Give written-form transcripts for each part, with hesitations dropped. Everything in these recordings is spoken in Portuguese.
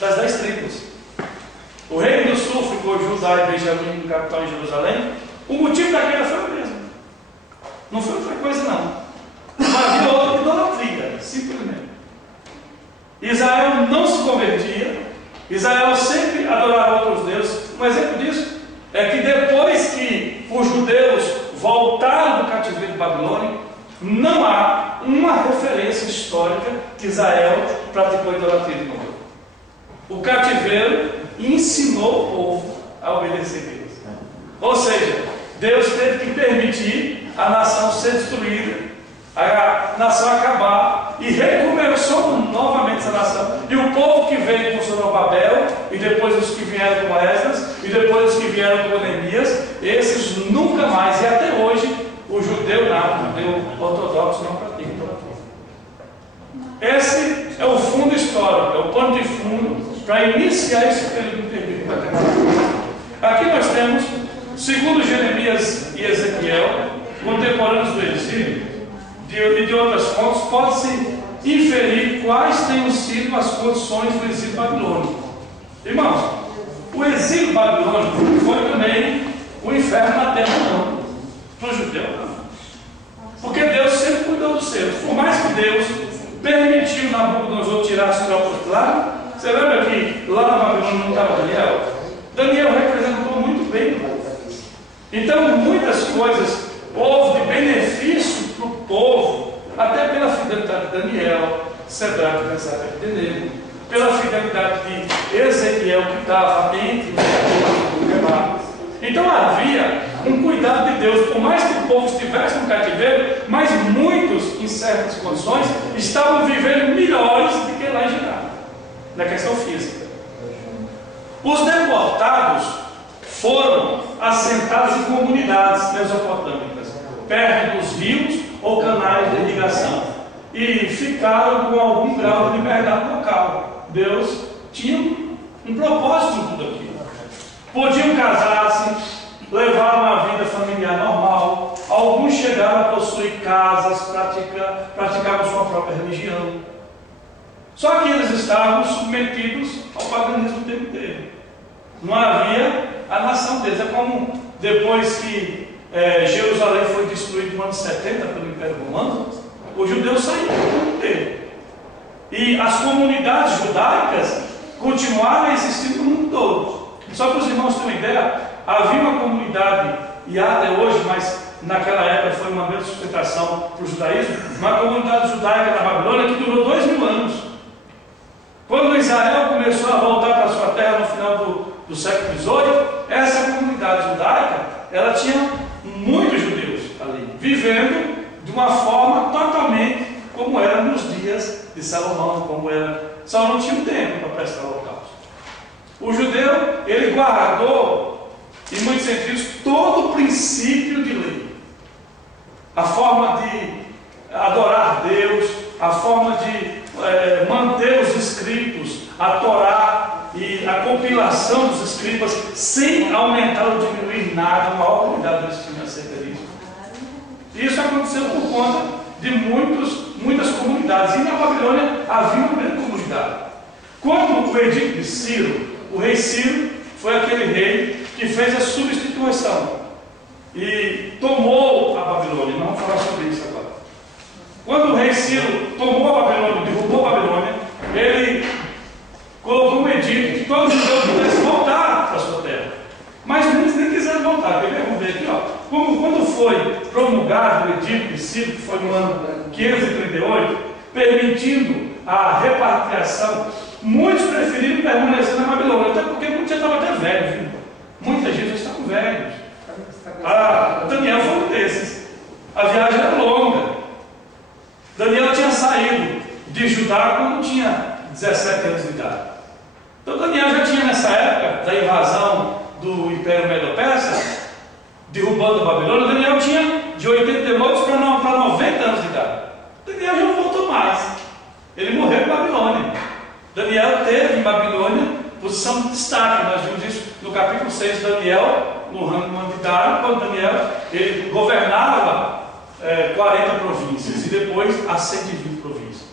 das 10 tribos. O reino do sul ficou Judá e Benjamim no capital em Jerusalém. O motivo daquela foi o mesmo. Não foi outra coisa, não. Não havia outra idolatria, simplesmente. Israel não se convertia. Israel sempre adorava outros deuses. Um exemplo disso é que depois que os judeus voltaram do cativeiro babilônico, não há uma referência histórica que Israel praticou idolatria de novo. O cativeiro ensinou o povo a obedecer a Deus. Ou seja, Deus teve que permitir a nação ser destruída, a nação acabar, e recomeçou novamente essa nação. E o povo que veio com Zorobabel, e depois os que vieram com Esdras, e depois os que vieram com Neemias, esses nunca mais, e até hoje, o judeu não, o judeu ortodoxo não pratica idolatria. Esse é o fundo histórico, é o pano de fundo para iniciar esse período intermedio da terra. Aqui nós temos, segundo Jeremias e Ezequiel, contemporâneos do exílio, de outras fontes, pode-se inferir quais tenham sido as condições do exílio babilônico. Irmãos, o exílio babilônico foi também o inferno na terra, não. Para o judeu, não. Porque Deus sempre cuidou dos seus. Por mais que Deus permitiu Nabucodonosor tirar as tropas de lá, você lembra que lá na Babilônia não estava Daniel? Daniel representou muito bem o povo. Então, muitas coisas houve de benefício para o povo, até pela fidelidade de Daniel, Sedraque, Mesaque e Abednego, pela fidelidade de Ezequiel, que estava entre os rebates. Então havia um cuidado de Deus, por mais que o povo estivesse no cativeiro, mas muitos, em certas condições, estavam vivendo melhores do que lá em Judá, na questão física. Os deportados foram assentados em comunidades mesopotâmicas, perto dos rios ou canais de irrigação, e ficaram com algum grau de liberdade local. Deus tinha um propósito em tudo aquilo. Podiam casar-se, levar uma vida familiar normal. Alguns chegaram a possuir casas, praticavam sua própria religião. Só que eles estavam submetidos ao paganismo o tempo inteiro. Não havia a nação deles. É como depois que Jerusalém foi destruído no ano 70 pelo Império Romano, os judeus saíram do mundo inteiro. E as comunidades judaicas continuaram a existir no mundo todo. Só para os irmãos terem uma ideia, havia uma comunidade, e há até hoje, mas naquela época foi uma grande sustentação para o judaísmo, uma comunidade judaica na Babilônia que durou 2000 anos. Quando Israel começou a voltar para a sua terra no final do século XVIII, essa comunidade judaica, ela tinha muitos judeus ali, vivendo de uma forma totalmente como era nos dias de Salomão, como era. Salomão tinha um tempo para prestar o holocausto. O judeu, ele guardou, em muitos sentidos, todo o princípio de lei. A forma de adorar Deus, a forma de manter os escritos, a Torá e a compilação dos escritos, sem aumentar ou diminuir nada, a maior cuidado eles tinham acerca disso. Isso aconteceu por conta de muitas comunidades. E na Babilônia havia uma grande comunidade. Quando o edito de Ciro, o rei Ciro foi aquele rei que fez a substituição e tomou a Babilônia. Não vamos falar sobre isso agora. Quando o rei Ciro tomou a Babilônia, derrubou a Babilônia, ele colocou um edito que todos os judeus pudessem voltar para a sua terra. Mas muitos nem quiseram voltar. Vamos ver aqui, ó. Quando foi promulgado o edito de Ciro, que foi no ano 538, permitindo a repatriação, muitos preferiram permanecer na Babilônia, até porque muitos já estavam até velhos, viu? Muita gente já estavam velhos. Daniel foi um desses. A viagem era longa. Daniel tinha saído de Judá quando tinha 17 anos de idade. Então Daniel já tinha, nessa época da invasão do Império Medo-Persa, derrubando a Babilônia, Daniel tinha de 88 para 90 anos de idade. Daniel já não voltou mais. Ele morreu em Babilônia. Daniel teve em Babilônia posição de destaque. Nós vimos isso no capítulo 6 de Daniel, no rango mandatário, quando Daniel ele governava 40 províncias e depois as 120 províncias.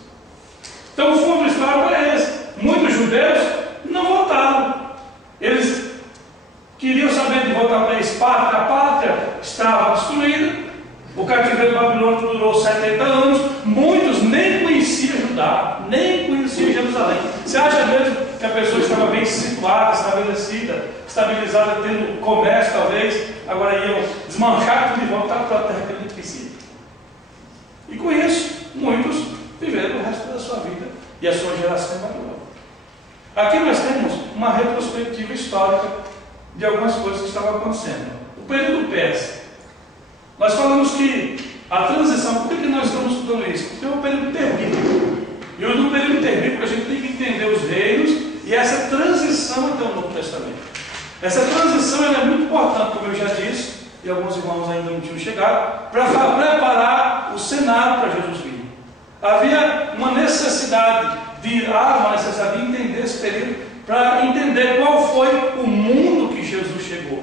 Então o fundo histórico é esse. Muitos judeus pátria, a pátria estava destruída, o cativeiro babilônico durou 70 anos, muitos nem conheciam Judá, nem conheciam Jerusalém. Você acha mesmo que a pessoa estava bem situada, estabelecida, estabilizada, tendo comércio talvez, agora iam desmanchar tudo e voltar para a terra que ele conhecia? E com isso, muitos viveram o resto da sua vida e a sua geração em Babilônia. Aqui nós temos uma retrospectiva histórica de algumas coisas que estavam acontecendo. O período persa. Nós falamos que a transição, por que nós estamos estudando isso? Porque é um período terrível. E no período terrível a gente tem que entender os reinos e essa transição até o Novo Testamento. Essa transição ela é muito importante, como eu já disse, e alguns irmãos ainda não tinham chegado, para preparar o cenário para Jesus vir. Havia uma necessidade de entender esse período, para entender qual foi o mundo que Jesus chegou.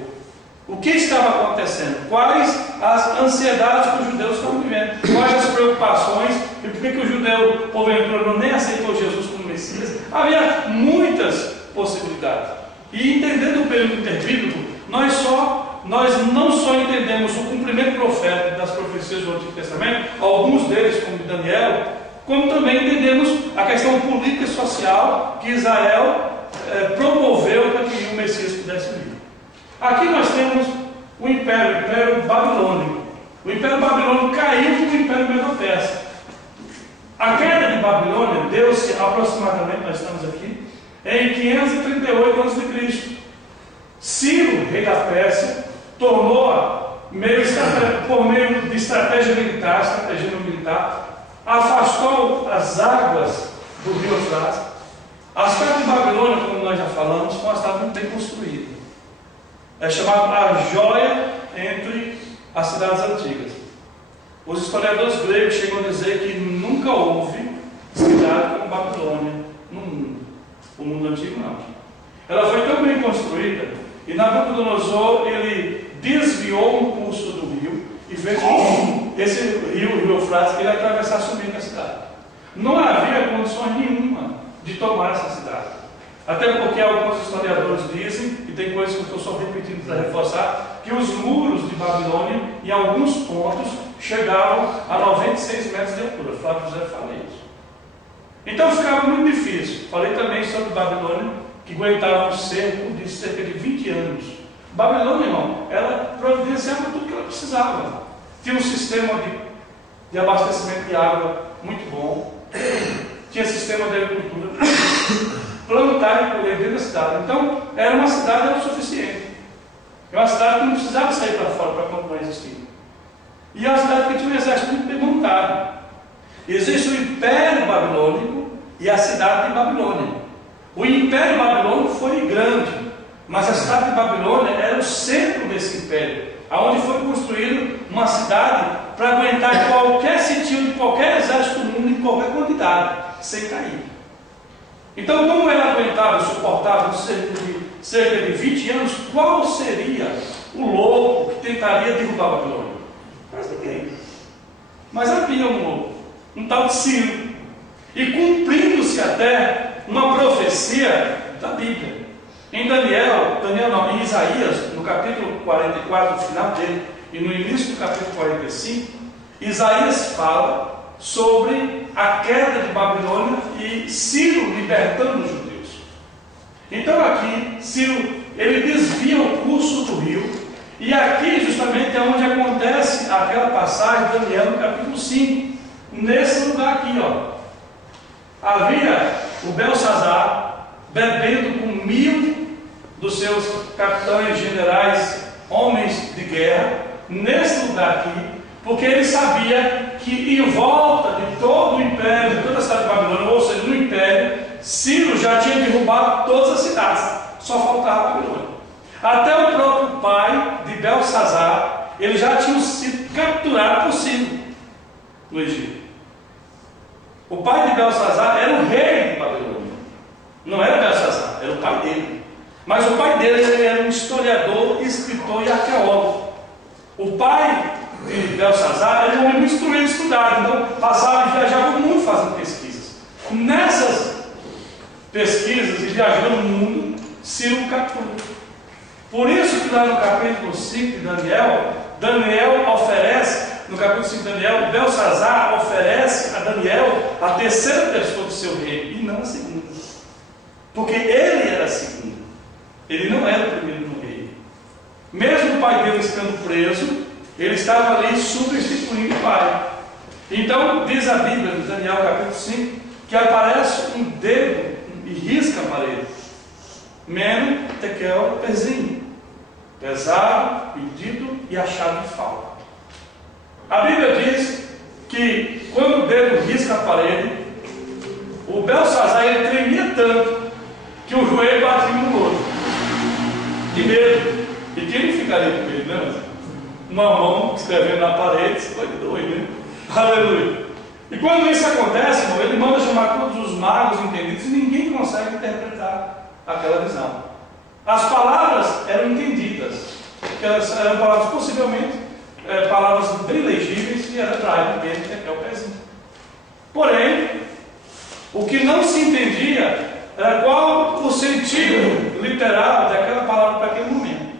O que estava acontecendo? Quais as ansiedades que os judeus estavam vivendo? Quais as preocupações? E por que o judeu, porventura, não nem aceitou Jesus como Messias? Havia muitas possibilidades. E entendendo o período interbíblico, nós não só entendemos o cumprimento profético das profecias do Antigo Testamento, alguns deles, como Daniel, como também entendemos a questão política e social que Israel promoveu para que o Messias pudesse vir. Aqui nós temos o Império Babilônico. O Império Babilônico caiu com o Império Medo-Persa. A queda de Babilônia deu-se aproximadamente, nós estamos aqui, em 538 a.C. Ciro, rei da Pérsia, tornou por meio de estratégia militar, afastou as águas do rio Eufrates. A cidade de Babilônia, como nós já falamos, foi uma cidade muito bem construída. É chamada a joia entre as cidades antigas. Os historiadores gregos chegam a dizer que nunca houve cidade como Babilônia no mundo. O mundo antigo não. Ela foi tão bem construída e Nabucodonosor ele desviou um curso do rio e fez com esse rio Eufrates ele atravessasse o meio da cidade. Não havia condições nenhuma de tomar essa cidade. Até porque alguns historiadores dizem, e tem coisas que eu estou só repetindo para reforçar, que os muros de Babilônia, em alguns pontos, chegavam a 96 metros de altura. Flávio José fala isso. Então ficava muito difícil. Falei também sobre Babilônia, que aguentava um cerco de cerca de 20 anos. Babilônia, irmão, ela providenciava tudo que ela precisava. Tinha um sistema de abastecimento de água muito bom, tinha sistema de agricultura, plantar e colher dentro da cidade. Então, era uma cidade autossuficiente. É uma cidade que não precisava sair para fora para continuar existindo. E é uma cidade que tinha um exército muito bem montado. Existe o Império Babilônico e a cidade de Babilônia. O Império Babilônico foi grande, mas a cidade de Babilônia era o centro desse império, onde foi construída uma cidade para aguentar qualquer sentido de qualquer exército do mundo em qualquer quantidade, sem cair. Então, como ela aguentava e suportava cerca de 20 anos, qual seria o louco que tentaria derrubar a Babilônia? Mas ninguém. Mas havia um louco, um tal de Ciro, e cumprindo-se até uma profecia da Bíblia. Em em Isaías, no capítulo 44, no final dele, e no início do capítulo 45, Isaías fala sobre a queda de Babilônia e Ciro libertando os judeus. Então aqui, Ciro, ele desvia o curso do rio, e aqui justamente é onde acontece aquela passagem de Daniel no capítulo 5, nesse lugar aqui, ó. Havia o Belsazar bebendo com 1000 dos seus capitães, generais, homens de guerra, nesse lugar aqui, porque ele sabia que em volta de todo o império, de toda a cidade de Babilônia, ou seja, no império, Ciro já tinha derrubado todas as cidades, só faltava Babilônia. Até o próprio pai de Belsazar, ele já tinha sido capturado por Ciro no Egito. O pai de Belsazar era o rei de Babilônia, não era Belsazar, era o pai dele. Mas o pai dele ele era um historiador, escritor e arqueólogo. O pai de Belsazar era um homem muito instruído, estudado, então passava e viajava o mundo fazendo pesquisas. Nessas pesquisas e viajando o mundo, Ciro capturou. Por isso que lá no capítulo 5 de Daniel oferece, no capítulo 5 de Daniel, Belsazar oferece a Daniel a terceira pessoa do seu reino, e não a segunda. Porque ele era a segunda. Ele não era o primeiro no reino. Mesmo o pai dele estando preso, ele estava ali substituindo o pai. Então, diz a Bíblia, em Daniel capítulo 5, que aparece um dedo e risca a parede. Mene, Tekel, Pezinho. Pesado, medido e achado de falta. A Bíblia diz que quando o dedo risca a parede, o Belsazar ele tremia tanto que o joelho batia no outro. De medo. E quem não ficaria com medo, né? Uma mão escrevendo na parede, você vai doido, né? Aleluia. E quando isso acontece, irmão, ele manda chamar todos os magos entendidos e ninguém consegue interpretar aquela visão. As palavras eram entendidas, porque elas eram palavras possivelmente palavras bem legíveis e era hebraico mesmo, que é o pezinho. Porém, o que não se entendia era qual o sentido literal daquela palavra para aquele momento.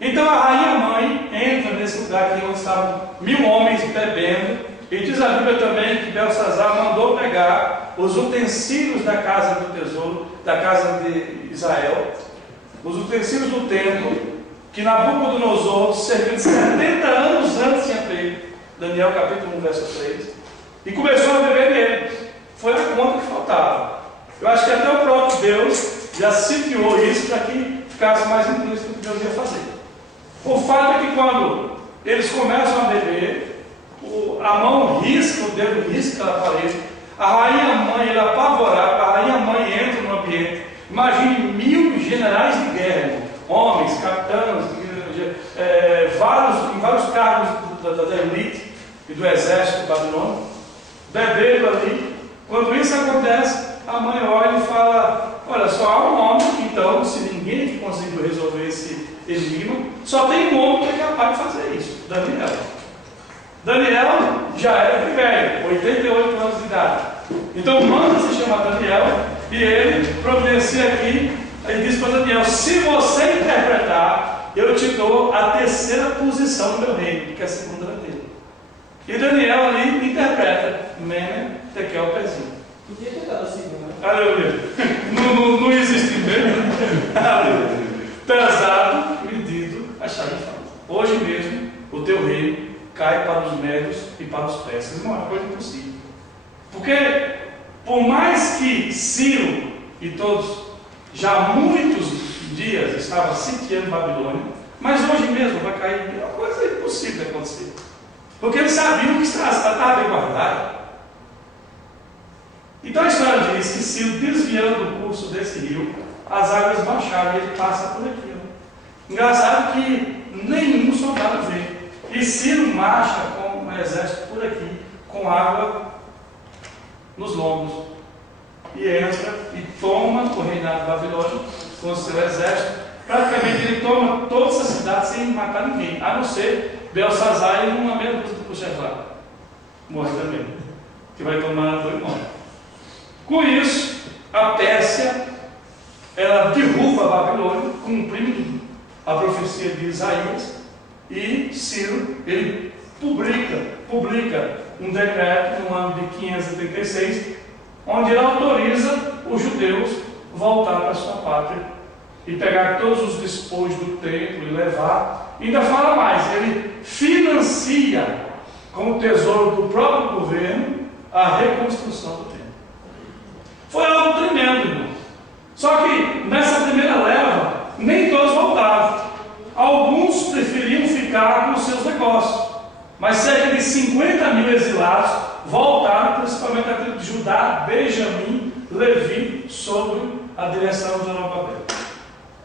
Então a rainha mãe entra nesse lugar aqui onde estavam 1000 homens bebendo, e diz a Bíblia também que Belsazar mandou pegar os utensílios da casa do tesouro, da casa de Israel, os utensílios do templo, que Nabucodonosor, cerca de 70 anos antes, tinha feito. Daniel capítulo 1, verso 3. E começou a beber nele. Foi a conta que faltava. Eu acho que até o próprio Deus já sitiou isso para que ficasse mais implícito do que Deus ia fazer. O fato é que quando eles começam a beber, a mão risca, o dedo risca a parede, a rainha mãe, ela apavorada, a rainha mãe entra no ambiente. Imagine 1000 generais de guerra, homens, capitães, em vários cargos da elite e do exército babilônico, bebendo ali. Quando isso acontece, a mãe olha e fala: olha, só há um homem, então, se ninguém aqui conseguiu resolver esse enigma, só tem um homem que é capaz de fazer isso: Daniel. Daniel já era velho, 88 anos de idade. Então manda se chamar Daniel, e ele providencia aqui, ele diz para Daniel: se você interpretar, eu te dou a terceira posição do meu reino, que é a segunda dele. E Daniel ali interpreta: Mene, Tekel, Pezinho. Podia ter dado assim, né? Aleluia. Não existe mesmo. Aleluia. Pesado, medido, achado de falta. Hoje mesmo, o teu reino cai para os médios e para os persas. Não é uma coisa impossível. Porque, por mais que Ciro e todos, já há muitos dias, estavam sitiando Babilônia, mas hoje mesmo vai cair. É uma coisa impossível de acontecer. Porque eles sabiam que estava bem guardado. Então a história diz que Ciro, desviando o curso desse rio, as águas baixaram e ele passa por aqui. Ó. Engraçado que nenhum soldado vê. E Ciro marcha com o exército por aqui, com água nos lombos. E entra e toma o reinado babilônico com o seu exército. Praticamente ele toma toda essa cidade sem matar ninguém, a não ser Belsazar e uma meia dúzia do Sheflá. Morre também. Que vai tomar a dor e morre. Com isso, a Pérsia, ela derruba a Babilônia, cumprindo a profecia de Isaías, e Ciro, ele publica um decreto no ano de 536, onde ele autoriza os judeus voltar para sua pátria e pegar todos os despojos do templo e levar. E ainda fala mais, ele financia com o tesouro do próprio governo a reconstrução do templo. Foi algo tremendo, irmão. Só que nessa primeira leva, nem todos voltaram. Alguns preferiam ficar com os seus negócios. Mas cerca de 50.000 exilados voltaram, principalmente a tribo de Judá, Benjamim, Levi, sob a direção de Zorobabel.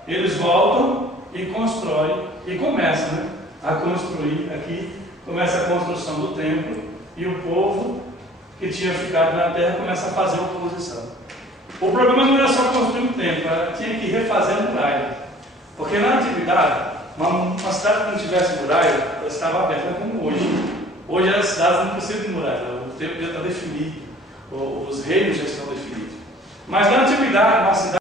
Eles voltam e constroem, e começam a construir aqui, começa a construção do templo, e o povo que tinha ficado na terra começa a fazer oposição. O problema não era só construir um templo, tinha que refazer a muralha. Porque na antiguidade, uma cidade que não tivesse muralha, ela estava aberta como hoje. Hoje as cidades não precisam de muralha, o templo já está definido, os reinos já estão definidos. Mas na antiguidade, uma cidade